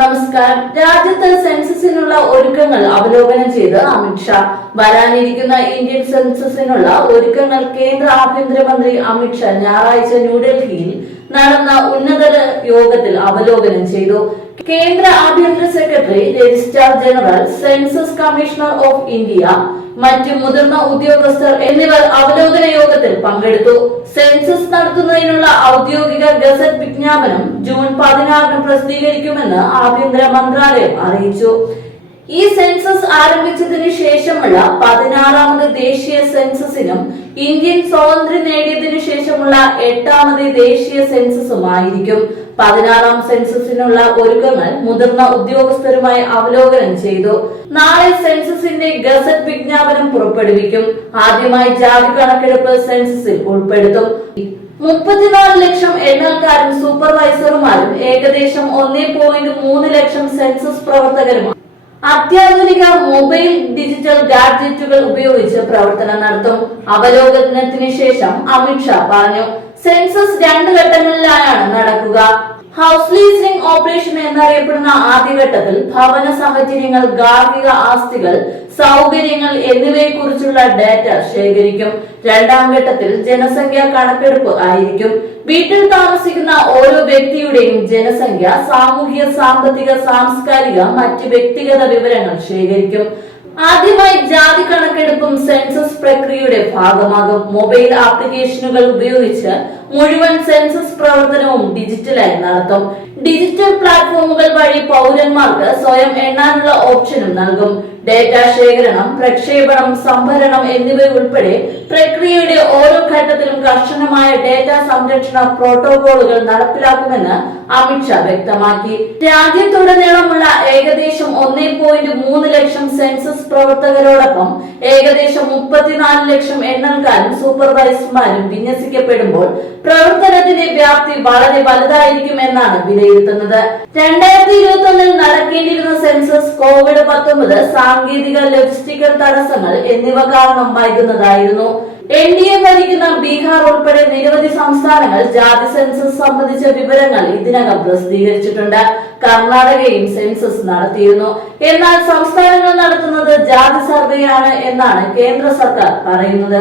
നമസ്കാരം. രാജ്യത്ത് സെൻസസിനുള്ള ഒരുക്കങ്ങൾ അവലോകനം ചെയ്ത് അമിത്ഷാ വരാനിരിക്കുന്ന ഇന്ത്യൻ സെൻസസിനുള്ള ഒരുക്കങ്ങൾ കേന്ദ്ര ആഭ്യന്തരമന്ത്രി അമിത്ഷാ ഞായറാഴ്ച ന്യൂഡൽഹിയിൽ നടന്ന ഉന്നതതല യോഗത്തിൽ അവലോകനം ചെയ്തു. കേന്ദ്ര ആഭ്യന്തര secretary registrar general census commissioner of India മറ്റ് മുതിർന്ന ഉദ്യോഗസ്ഥർ എന്നിവർ അവലോകന യോഗത്തിൽ പങ്കെടുത്തു. സെൻസസ് നടത്തുന്നതിനുള്ള ഔദ്യോഗിക ഗസറ്റ് വിജ്ഞാപനം ജൂൺ പതിനാറിന് പ്രസിദ്ധീകരിക്കുമെന്ന് ആഭ്യന്തര മന്ത്രാലയം അറിയിച്ചു. ഈ സെൻസസ് ആരംഭിച്ചതിന് ശേഷമുള്ള പതിനാറാമത് ദേശീയ സെൻസസിനും ഇന്ത്യൻ സ്വാതന്ത്ര്യം നേടിയതിനു ശേഷമുള്ള എട്ടാമത് ദേശീയ സെൻസസുമായിരിക്കും. പതിനാറാം സെൻസസിനുള്ള ഒരുക്കങ്ങൾ മുതിർന്ന ഉദ്യോഗസ്ഥരുമായി അവലോകനം ചെയ്തു. നാളെ സെൻസസിന്റെ ഗസറ്റ് വിജ്ഞാപനം പുറപ്പെടുവിക്കും. ആദ്യമായി ജാതി കണക്കെടുപ്പ് സെൻസസിൽ ഉൾപ്പെടുത്തും. മുപ്പത്തിനാല് ലക്ഷം എണ്ണക്കാരും സൂപ്പർവൈസർമാരും ഏകദേശം ഒന്നേ പോയിന്റ് മൂന്ന് ലക്ഷം സെൻസസ് പ്രവർത്തകരും അത്യാധുനിക മൊബൈൽ ഡിജിറ്റൽ ഗാഡ്ജറ്റുകൾ ഉപയോഗിച്ച് പ്രവർത്തനം നടത്തും. അവലോകനത്തിന് ശേഷം അമിത്ഷാ പറഞ്ഞു സെൻസസ് രണ്ട് ഘട്ടങ്ങളിലാണ് നടക്കുക. ഹൗസ് ലീസിംഗ് ഓപ്പറേഷൻ എന്നറിയപ്പെടുന്ന ആദ്യഘട്ടത്തിൽ ഭവന സാഹചര്യങ്ങൾ ഗാർഹിക ആസ്തികൾ സൗകര്യങ്ങൾ എന്നിവയെക്കുറിച്ചുള്ള ഡാറ്റ ശേഖരിക്കും. രണ്ടാം ഘട്ടത്തിൽ ജനസംഖ്യാ കണക്കെടുപ്പ് ആയിരിക്കും. വീട്ടിൽ താമസിക്കുന്ന ഓരോ വ്യക്തിയുടെയും ജനസംഖ്യ സാമൂഹിക സാമ്പത്തിക സാംസ്കാരിക മറ്റ് വ്യക്തിഗത വിവരങ്ങൾ ശേഖരിക്കും. ആദ്യമായി ജാതി കണക്കെടുപ്പും സെൻസസ് പ്രക്രിയയുടെ ഭാഗമാകും. മൊബൈൽ ആപ്ലിക്കേഷനുകൾ ഉപയോഗിച്ച് മുഴുവൻ സെൻസസ് പ്രവർത്തനവും ഡിജിറ്റലായി നടത്തും. ഡിജിറ്റൽ പ്ലാറ്റ്ഫോമുകൾ വഴി പൗരന്മാർക്ക് സ്വയം എണ്ണാനുള്ള ഓപ്ഷനും നൽകും. ഡേറ്റ ശേഖരണം പ്രക്ഷേപണം സംഭരണം എന്നിവ ഉൾപ്പെടെ പ്രക്രിയയുടെ ഓരോ ഘട്ടത്തിലും കർശനമായ ഡേറ്റ സംരക്ഷണ പ്രോട്ടോകോളുകൾ നടപ്പിലാക്കുമെന്ന് അമിത്ഷാ വ്യക്തമാക്കി. രാജ്യത്തുടനീളമുള്ള ഏകദേശം ഒന്നേ പോയിന്റ് മൂന്ന് ലക്ഷം സെൻസസ് പ്രവർത്തകരോടൊപ്പം ഏകദേശം മുപ്പത്തിനാല് ലക്ഷം എണ്ണൽക്കാരും സൂപ്പർവൈസർമാരും വിന്യസിക്കപ്പെടുമ്പോൾ പ്രവർത്തനത്തിന്റെ വ്യാപ്തി വളരെ വലുതായിരിക്കും എന്നാണ് വിലയിരുത്തുന്നത്. രണ്ടായിരത്തി ഇരുപത്തി ഒന്നിൽ നടക്കേണ്ടിയിരുന്ന സെൻസസ് കോവിഡ് പത്തൊമ്പത് സാങ്കേതിക ലോജിസ്റ്റിക്കൽ തടസ്സങ്ങൾ എന്നിവ കാരണം വൈകുന്നതായിരുന്നു. എൻ ഡി എ ഭരിക്കുന്ന ബീഹാർ ഉൾപ്പെടെ നിരവധി സംസ്ഥാനങ്ങൾ ജാതി സെൻസസ് സംബന്ധിച്ച വിവരങ്ങൾ ഇതിനകം പ്രസിദ്ധീകരിച്ചിട്ടുണ്ട്. കർണാടകയും സെൻസസ് നടത്തിയിരുന്നു. എന്നാൽ സംസ്ഥാനങ്ങൾ നടത്തുന്നത് ജാതി സർവേയാണ് എന്നാണ് കേന്ദ്ര സർക്കാർ പറയുന്നത്.